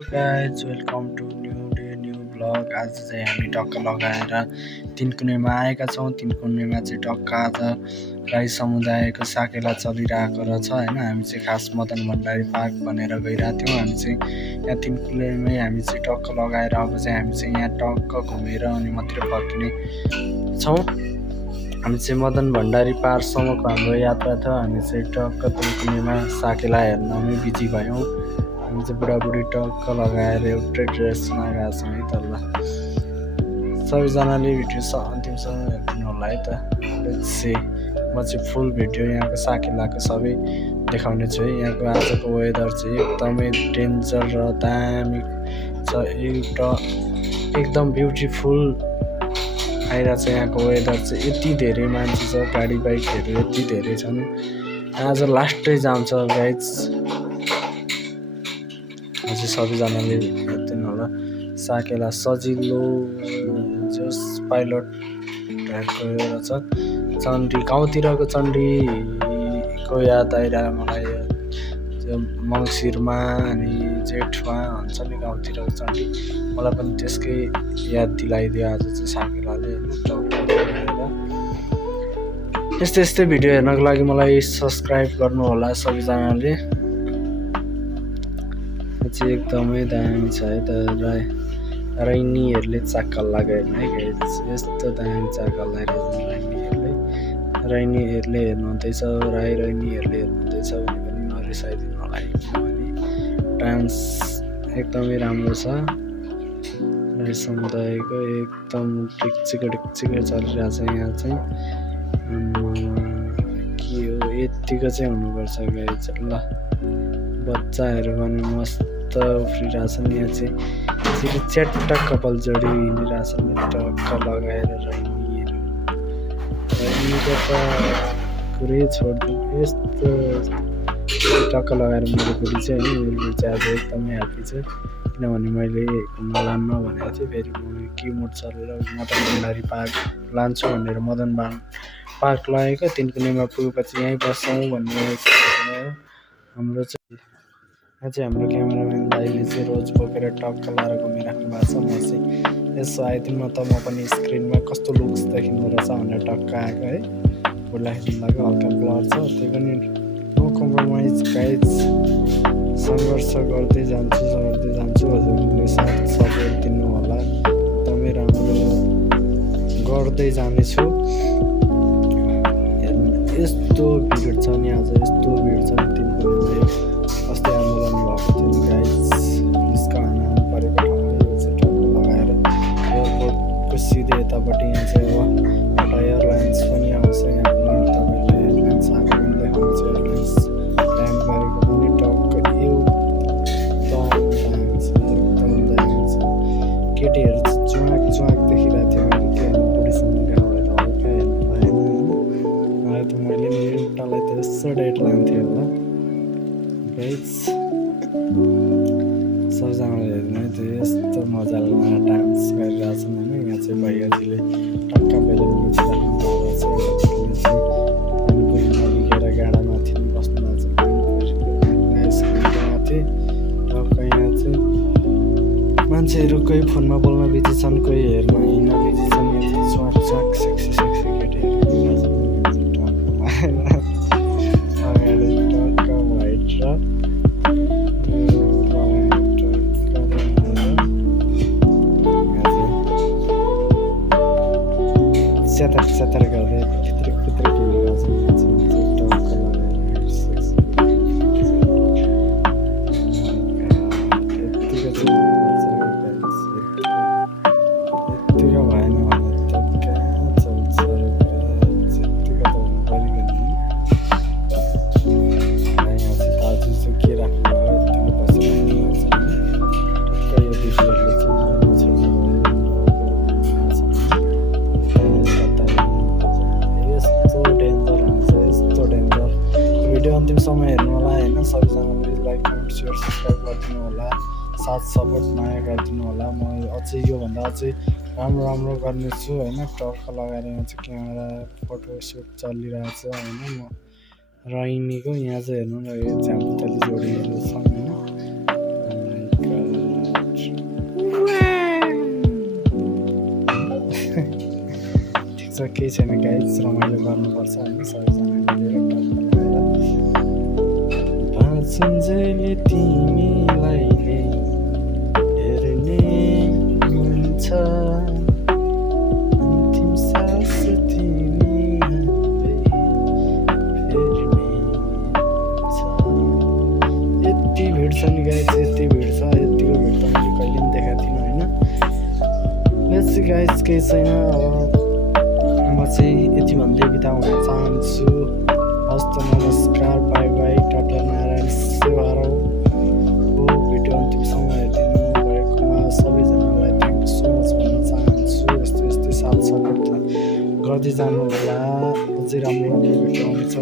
Guys welcome to new day new blog. आज चाहिँ हामी टक्क लगाएर तिनकुनेमा आएका छौँ। तिनकुनेमा चाहिँ टक्क आज राई समुदायको साकेला चलिरहेको रहेछ होइन। हामी चाहिँ खास मदन भण्डारी पार्क भनेर गइरहेको थियौँ। हामी चाहिँ यहाँ तिनकुनेमै हामी चाहिँ टक्क लगाएर अब चाहिँ हामी चाहिँ यहाँ टक्क घुमेर अनि मात्रै फर्किने छौँ। हामी चाहिँ मदन भण्डारी पार्कसम्मको हाम्रो यात्रा थियो। हामी चाहिँ टक्क तिनकुनेमा साकेला हेर्नमै बिजी भयौँ। हामी चाहिँ बुढाबुढी टक्क लगाएर एउटै ड्रेसमा गएको छौँ है त। ल सबैजनाले भिडियो अन्तिमसम्म हेरिदिनु होला है त। म चाहिँ फुल भिडियो यहाँको साकेलाको सबै देखाउने छु है। यहाँको आजको वेदर चाहिँ एकदमै डेन्जर र दामी छ। एकदम ब्युटिफुल आइरहेको छ यहाँको वेदर चाहिँ। यति धेरै मान्छे छ, गाडी बाइकहरू यति धेरै छन्। आज लास्टै जान्छ गाइज। अझै सबैजनाले हेरिदिनु होला। साकेला सजिलो जस पाइलट टाइपको रहेछ। चण्डी गाउँतिरको चण्डीको याद आइरह्यो मलाई। त्यो मङ्सिरमा अनि जेठमा हुन्छ नि गाउँतिरको चण्डी। मलाई पनि त्यसकै याद दिलाइदियो आज चाहिँ साकेलाले होइन। यस्तै यस्तै भिडियो हेर्नको लागि मलाई सब्सक्राइब गर्नु होला सबैजनाले। चाहिँ एकदमै दामी छ है त। रैनीहरूले चाक्कल लाग्यो हेर्नु है गाइस। यस्तो दामी चाक्कल लगाइरहेको रैनीहरूले हेर्नुहुँदैछ। रैनीहरूले हेर्नुहुँदैछ भने पनि नरिसाइदिनु होला है। किनभने डान्स एकदमै राम्रो छ। राई समुदायको एकदम ढिक्चिको चलिरहेको छ यहाँ चाहिँ। के हो यतिको चाहिँ हुनुपर्छ गाइस। ल बच्चाहरू पनि मस्त उफ्रिरहेछन्। यहाँ चाहिँ यसरी च्याट्ट कपाल जोडी हिँडिरहेछन् टक्क लगाएर रैनीको त कुरै छोडिदिनु। यस्तो टक्क लगाएर मेरो बुढी चाहिँ होइन, मेरो बुढी चाहिँ आज एकदमै ह्याप्पी छ। किनभने मैले घुम्न लान्न भनेको थिएँ। फेरि के मुड चलेर मदन भण्डारी पार्क लान्छु भनेर मदन पार्क लगेको। तिनकुनेमा पुगेपछि यहीँ बस्छौँ भन्ने हाम्रो चाहिँ। यहाँ चाहिँ हाम्रो क्यामेराम्यान दाइले चाहिँ रोज बोकेर टक्क लाएर घुमिराख्नु भएको छ। म चाहिँ यसो आइदिउँ त म पनि स्क्रिनमा कस्तो लुक्स देखिँदो रहेछ भनेर टक्क आएको है। बोलाइदिनु लाग्यो। हल्का ब्लर छ त्यही पनि नो कम्प्रोमाइज गाइज। सङ्घर्ष गर्दै जान्छु हजुरले साथ सपोर्ट दिनु होला। एकदमै राम्रो गर्दै जानेछु। यस्तो भिड छ नि आज, यस्तो भिड छ नि। तिनकुनेमा अस्ति आन्दोलन भएको थियो नि गाइज। यसको हाना परेको ठाउँमा यो चाहिँ टक्क लगाएर एयरपोर्टको सिधै यतापट्टि यहाँ चाहिँ अब एउटा एयरलाइन्स पनि आउँछ। यहाँ पनि तपाईँले एयरलाइन्स आएको पनि देखाउँछ। एयरलाइन्स ल्यान्ड गरेको पनि टक्क एकदम दामी छ। केटीहरू चाहिँ चुवाक देखिरहेको थियो। मैले के बुढीसँग गएको भएर हल्का हेर्नु पाएन होइन। मलाई त मैले नि एउटालाई त यसो डेट लान्थेँ होला गाइज। सबैजनाले हेर्नु है त यस्तो मजाले डान्स गरिरहेछन् होइन। यहाँ चाहिँ भैयाजीले टक्क बेलुन मुछिराख्नु भएको छ। पानीपुरी नबिगेर गाडामाथि पनि बस्नु भएको छ। पानीपुरीको आइसक्रिमको माथि टक्क यहाँ चाहिँ मान्छेहरू कोही फोनमा बोल्न बिजी छन्, कोही हेर्न हिँड्न बिजी छन्। यहाँ चाहिँ च्वाक सेक्सी केटीहरू अगाडि टक्क वाइट र च्यातर गर्दै भित्रिक हिँडिरहेको छ। टक्क लगाएर यत्तिको चाहिँ यत्तिको भएन भने त कहाँ चल्छ। यत्तिको त हुनु पऱ्यो नि। यहाँ चाहिँ दाजु चाहिँ के राख्नुभयो यत्तिको बसिरहनु भएको छ नि। टक्क यो दिदीहरूले चाहिँ छोड्नु भयो। यस्तो डेन्जर हुन्छ, यस्तो डेन्जर। भिडियो अन्तिमसम्म हेर्नु होला होइन। सबैजनाले लाइक कमेन्ट सेयर सब्सक्राइब गरिदिनु होला। साथ सपोर्ट माया गरिदिनु होला। म अझै योभन्दा अझै राम्रो गर्नेछु होइन। टक्क लगाएर यहाँ चाहिँ क्यामेरा फोटोसुट चलिरहेको छ होइन। म रैनीको यहाँ चाहिँ हेर्नु न यो झ्याम्पुतली जोडीहरू छन् होइन। केही छैन गाइस, रमाइलो गर्नुपर्छ होइन सबैजना मिलेर टक्क लगाएर। बाँचुन्जेल तिमीलाई हेर्ने मन छ, अन्तिम सास तिमी फेर्ने छ। यति भिड छ नि गाइस, यति भिड छ, यतिको भिड त मैले कहिले पनि देखाएको थिइनँ होइन। लेट्स गाइस केही छैन, अब म चाहिँ यति भन्दै बिदा हुन चाहन्छु। हस्त नमस्कार, बाई बाई, टाटा नारायण सेवारो। भिडियो अन्तिमसम्म हेरिदिनु भएकोमा सबैजनालाई थ्याङ्क यू सो मच भन्न चाहन्छु। यस्तै यस्तै साथ सपोर्ट गर्दै जानु होला, अझै राम्रो राम्रो भिडियो आउँछ।